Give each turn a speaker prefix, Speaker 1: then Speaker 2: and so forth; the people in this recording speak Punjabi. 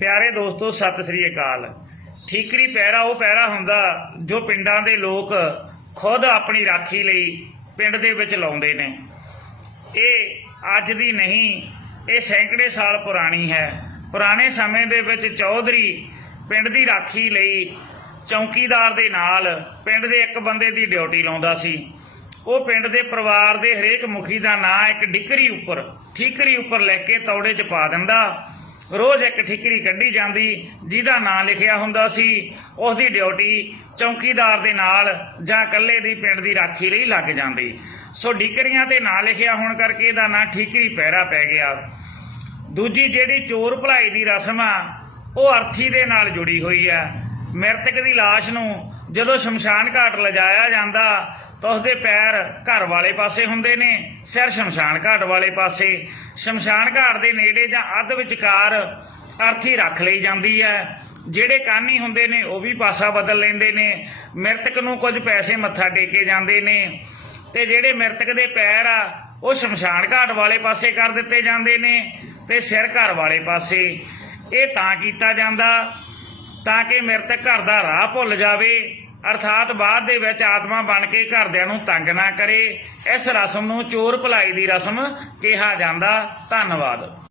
Speaker 1: ਪਿਆਰੇ ਦੋਸਤੋ, ਸਤਿ ਸ੍ਰੀ ਅਕਾਲ। ਠੀਕਰੀ ਪਹਿਰਾ ਉਹ ਪਹਿਰਾ ਹੁੰਦਾ ਜੋ ਪਿੰਡਾਂ ਦੇ ਲੋਕ ਖੁਦ ਆਪਣੀ ਰਾਖੀ ਲਈ ਪਿੰਡ ਦੇ ਵਿੱਚ ਲਾਉਂਦੇ ਨੇ। ਇਹ ਅੱਜ ਦੀ ਨਹੀਂ, ਇਹ ਸੈਂਕੜੇ ਸਾਲ ਪੁਰਾਣੀ ਹੈ। ਪੁਰਾਣੇ ਸਮੇਂ ਦੇ ਵਿੱਚ ਚੌਧਰੀ ਪਿੰਡ ਦੀ ਰਾਖੀ ਲਈ ਚੌਕੀਦਾਰ ਦੇ ਨਾਲ ਪਿੰਡ ਦੇ ਇੱਕ ਬੰਦੇ ਦੀ ਡਿਊਟੀ ਲਾਉਂਦਾ ਸੀ। ਉਹ ਪਿੰਡ ਦੇ ਪਰਿਵਾਰ ਦੇ ਹਰੇਕ ਮੁਖੀ ਦਾ ਨਾਂ ਇੱਕ ਡਿਕਰੀ ਉੱਪਰ, ਠੀਕਰੀ ਉੱਪਰ ਲਿਖ ਕੇ ਤੌੜੇ 'ਚ ਪਾ ਦਿੰਦਾ। ਰੋਜ਼ ਇੱਕ ਠੀਕਰੀ ਕੱਢੀ ਜਾਂਦੀ, ਜਿਹਦਾ ਨਾਂ ਲਿਖਿਆ ਹੁੰਦਾ ਸੀ ਉਸ ਦੀ ਡਿਊਟੀ ਚੌਕੀਦਾਰ ਦੇ ਨਾਲ ਜਾਂ ਇਕੱਲੇ ਦੀ ਪਿੰਡ ਦੀ ਰਾਖੀ ਲਈ ਲੱਗ ਜਾਂਦੀ। ਸੋ ਡਿਕਰੀਆਂ ਤੇ ਨਾਂ ਲਿਖਿਆ ਹੋਣ ਕਰਕੇ ਇਹਦਾ ਨਾਂ ਠੀਕਰੀ ਪਹਿਰਾ ਪੈ ਗਿਆ। ਦੂਜੀ ਜਿਹੜੀ ਚੋਰ ਭਲਾਈ ਦੀ ਰਸਮ ਆ, ਉਹ ਅਰਥੀ ਦੇ ਨਾਲ ਜੁੜੀ ਹੋਈ ਆ। ਮ੍ਰਿਤਕ ਦੀ ਲਾਸ਼ ਨੂੰ ਜਦੋਂ ਸ਼ਮਸ਼ਾਨ ਘਾਟ ਲਿਜਾਇਆ ਜਾਂਦਾ ਤਾਂ ਉਸਦੇ ਪੈਰ ਘਰ ਵਾਲੇ ਪਾਸੇ ਹੁੰਦੇ ਨੇ, ਸਿਰ ਸ਼ਮਸ਼ਾਨ ਘਾਟ ਵਾਲੇ ਪਾਸੇ। ਸ਼ਮਸ਼ਾਨ ਘਾਟ ਦੇ ਨੇੜੇ ਜਾਂ ਅੱਧ ਵਿਚਕਾਰ ਅਰਥੀ ਰੱਖ ਲਈ ਜਾਂਦੀ ਹੈ। ਜਿਹੜੇ ਕਾਨੀ ਹੁੰਦੇ ਨੇ, ਉਹ ਵੀ ਪਾਸਾ ਬਦਲ ਲੈਂਦੇ ਨੇ। ਮ੍ਰਿਤਕ ਨੂੰ ਕੁਝ ਪੈਸੇ ਮੱਥਾ ਟੇਕੇ ਜਾਂਦੇ ਨੇ। ਤੇ ਜਿਹੜੇ ਮ੍ਰਿਤਕ ਦੇ ਪੈਰ ਆ, ਉਹ ਸ਼ਮਸ਼ਾਨ ਘਾਟ ਵਾਲੇ ਪਾਸੇ ਕਰ ਦਿੱਤੇ ਜਾਂਦੇ ਨੇ ਤੇ ਸਿਰ ਘਰ ਵਾਲੇ ਪਾਸੇ। ਇਹ ਤਾਂ ਕੀਤਾ ਜਾਂਦਾ ਤਾਂ ਕਿ ਮ੍ਰਿਤਕ ਘਰ ਦਾ ਰਾਹ ਭੁੱਲ ਜਾਵੇ। ਅਰਥਾਤ ਬਾਅਦ ਦੇ ਵਿੱਚ ਆਤਮਾ ਬਣ ਕੇ ਘਰਦਿਆਂ ਨੂੰ ਤੰਗ ਨਾ ਕਰੇ। ਇਸ ਰਸਮ ਨੂੰ ਚੋਰ ਭਲਾਈ ਦੀ ਰਸਮ ਕਿਹਾ ਜਾਂਦਾ। ਧੰਨਵਾਦ।